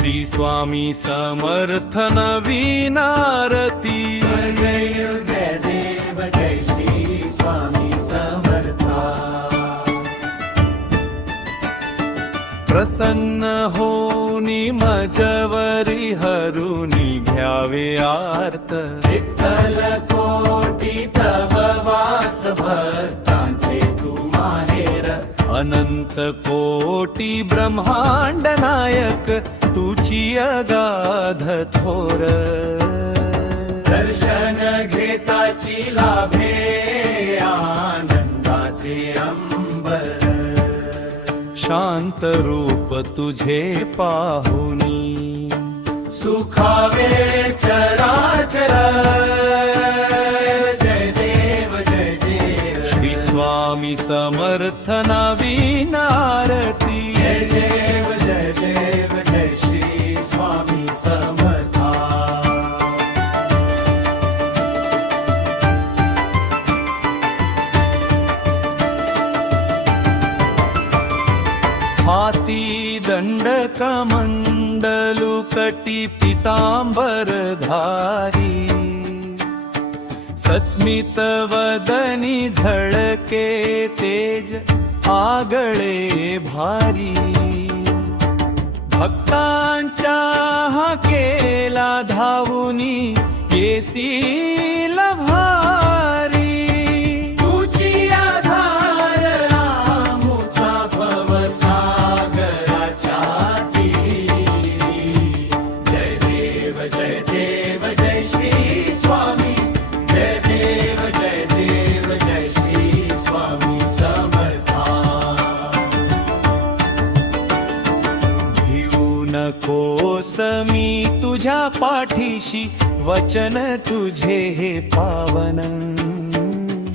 श्री स्वामी समर्थ नवीन आरती। जय देव जय श्री स्वामी समर्था। प्रसन्न होनी मजवरी हरुनी घ्यावे आर्त। विठ्ठल कोटी तव वास भक्तांचे तू माहेर। अनंत कोटी ब्रह्मांड नायक तुची अगाध थोर। दर्शन घेताची लाभे आनंदाचे अंबर। शांत रूप तुझे पाहुनी सुखावे चराचर। जय देव जय देव श्री स्वामी समर्थ नवीन आरती। जय देव जय श्री स्वामी समर्था। हाती दंडक मंडलु कटी पीतांबर धारी। सस्मित वदनी झळके तेज आगळे भारी। भक्तांच्या हाकेला धावुनी येसील भारी। तुझी आधार आमुचा भवसागराच्या तीरी। जय देव जय श्री स्वामी। जय देव जय श्री स्वामी समर्था। घेऊ नकोस मी तुझ्या पाठीशी वचन तुझे हे पावन।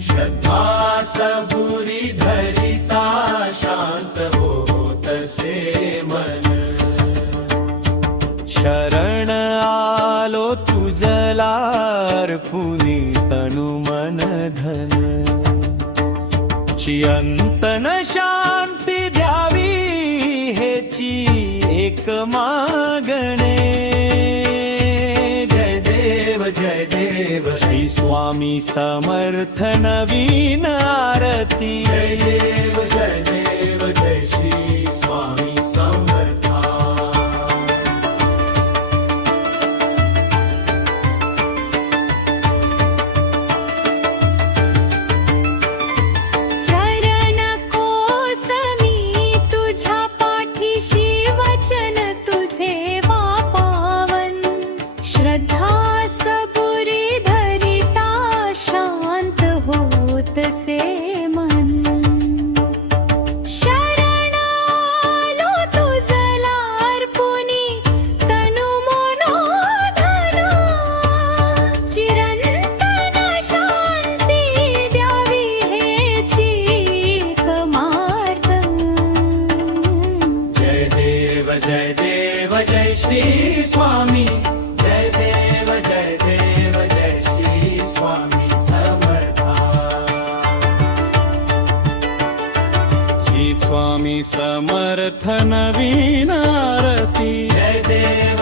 श्रद्धा सबुरी धरिता शांत होतसे मन। शरण आलो तुझला अर्पुनी तनु मन धन। चियंतन शांती द्यावी हेची एक मागणे। जय देव श्री स्वामी समर्थ नवीन आरती। जय देव जय श्री स्वामी समर्था। चरण कोसमी तुझ्या पाठीशी वचन तुझे पावन। श्रद्धा सबुरी धरिता शांत होतसे मन। शरण आलो तुझला अर्पुनी तनु मनो धन। चिरंतन शांती द्यावी हेची एक मार्ग। जय देव जय श्री स्वामी। जय देव जय श्री स्वामी समर्था। श्री स्वामी समर्थ नवीन आरती। जय देव